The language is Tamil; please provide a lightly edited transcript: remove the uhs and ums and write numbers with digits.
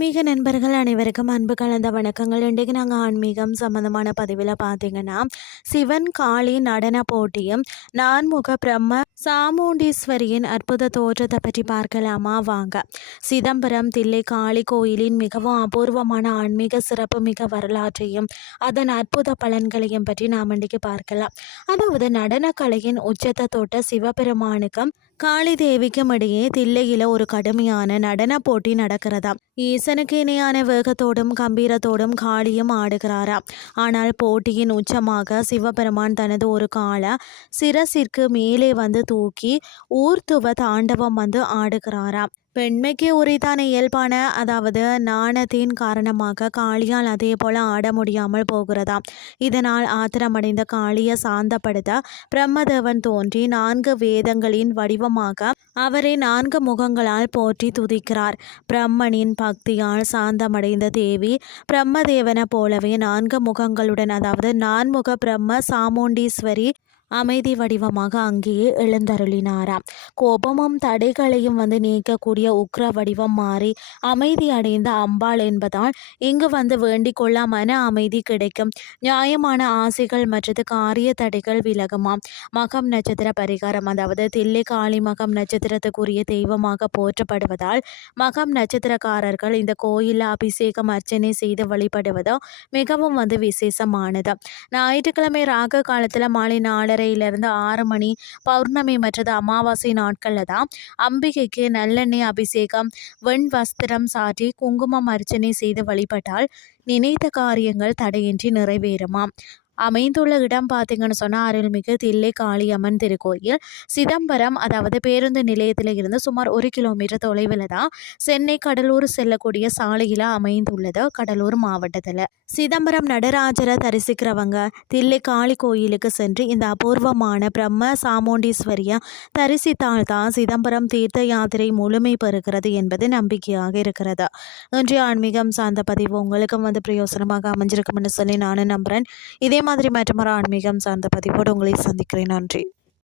ஆன்மீக நண்பர்கள் அனைவருக்கும் அன்பு கலந்த வணக்கங்கள். இன்றைக்கு நாங்கள் ஆன்மீகம் சம்மந்தமான பதிவில் பார்த்தீங்கன்னா, சிவன் காளி நடன போட்டியும் நான்முக பிரம்ம சாமுண்டீஸ்வரியின் அற்புத தோற்றத்தை பற்றி பார்க்கலாமா வாங்க. சிதம்பரம் தில்லை காளி கோயிலின் மிகவும் அபூர்வமான ஆன்மீக சிறப்புமிக்க வரலாற்றையும் அதன் அற்புத பலன்களையும் பற்றி நாம் இன்றைக்கு பார்க்கலாம். அதாவது நடனக்கலையின் உச்சத்தை தொட்ட சிவபெருமானுக்கும் காளி தேவிக்கும் இடையே தில்லையில ஒரு கடுமையான நடன போட்டி நடக்கிறதா. ஈசனுக்கு இணையான வேகத்தோடும் கம்பீரத்தோடும் காளியும் ஆடுகிறாராம். ஆனால் போட்டியின் உச்சமாக சிவபெருமான் தனது ஒரு காலை சிரசிற்கு மேலே வந்து தூக்கி ஊர்த்துவ தாண்டவம் வந்து ஆடுகிறாராம். பெண்மைக்கு உரித்தான இயல்பான அதாவது நாணத்தின் காரணமாக காளியால் அதே போல ஆட முடியாமல் போகிறதாம். இதனால் ஆத்திரமடைந்த காளியை சாந்தப்படுத்த பிரம்மதேவன் தோன்றி 4 வேதங்களின் வடிவமாக அவரை 4 முகங்களால் போற்றி துதிக்கிறார். பிரம்மனின் பக்தியால் சாந்தமடைந்த தேவி பிரம்மதேவனை போலவே 4 முகங்களுடன் அதாவது 4முக பிரம்ம சாமுண்டீஸ்வரி அமைதி வடிவமாக அங்கேயே எழுந்தருளினாராம். கோபமும் தடைகளையும் வந்து நீக்கக்கூடிய உக்ர வடிவம் மாறி அமைதி அடைந்த அம்பாள் என்பதால் இங்கு வந்து வேண்டிக் கொள்ள மன அமைதி கிடைக்கும். நியாயமான ஆசைகள் மற்றது காரிய தடைகள் விலகுமாம். மகம் நட்சத்திர பரிகாரம் அதாவது தில்லை காளி மகம் நட்சத்திரத்துக்குரிய தெய்வமாக போற்றப்படுவதால் மகம் நட்சத்திரக்காரர்கள் இந்த கோயிலில் அபிஷேகம் அர்ச்சனை செய்து வழிபடுவது மிகவும் வந்து விசேஷமானது. ஞாயிற்றுக்கிழமை ராக காலத்தில் மாலை 4:30 6 மணி பௌர்ணமி மற்றது அமாவாசை நாட்களில் தான் அம்பிகைக்கு நல்லெண்ணெய் அபிஷேகம் வெண் வஸ்திரம் சாற்றி குங்குமம் அர்ச்சனை செய்து வழிபட்டால் நினைத்த காரியங்கள் தடையின்றி நிறைவேறுமாம். அமைந்துள்ள இடம் பார்த்தீங்கன்னு சொன்னால் அருள்மிகு தில்லை காளியம்மன் திருக்கோயில் சிதம்பரம் அதாவது பேருந்து நிலையத்தில் இருந்து சுமார் 1 கிலோமீட்டர் தொலைவில் தான் சென்னை கடலூர் செல்லக்கூடிய சாலையில் அமைந்துள்ளது. கடலூர் மாவட்டத்தில் சிதம்பரம் நடராஜரை தரிசிக்கிறவங்க தில்லை காளி கோயிலுக்கு சென்று இந்த அபூர்வமான பிரம்ம சாமுண்டீஸ்வரியை தரிசித்தால் தான் சிதம்பரம் தீர்த்த யாத்திரை முழுமை பெறுகிறது என்பது நம்பிக்கையாக இருக்கிறது. இன்றைய ஆன்மீகம் சார்ந்த பதிவு உங்களுக்கும் வந்து பிரயோசனமாக அமைஞ்சிருக்கும்னு சொல்லி நானும் நம்புகிறேன். இதே மாதிரி மற்றொரு ஆன்மீகம் சார்ந்த பதிவோடு உங்களை சந்திக்கிறேன். நன்றி.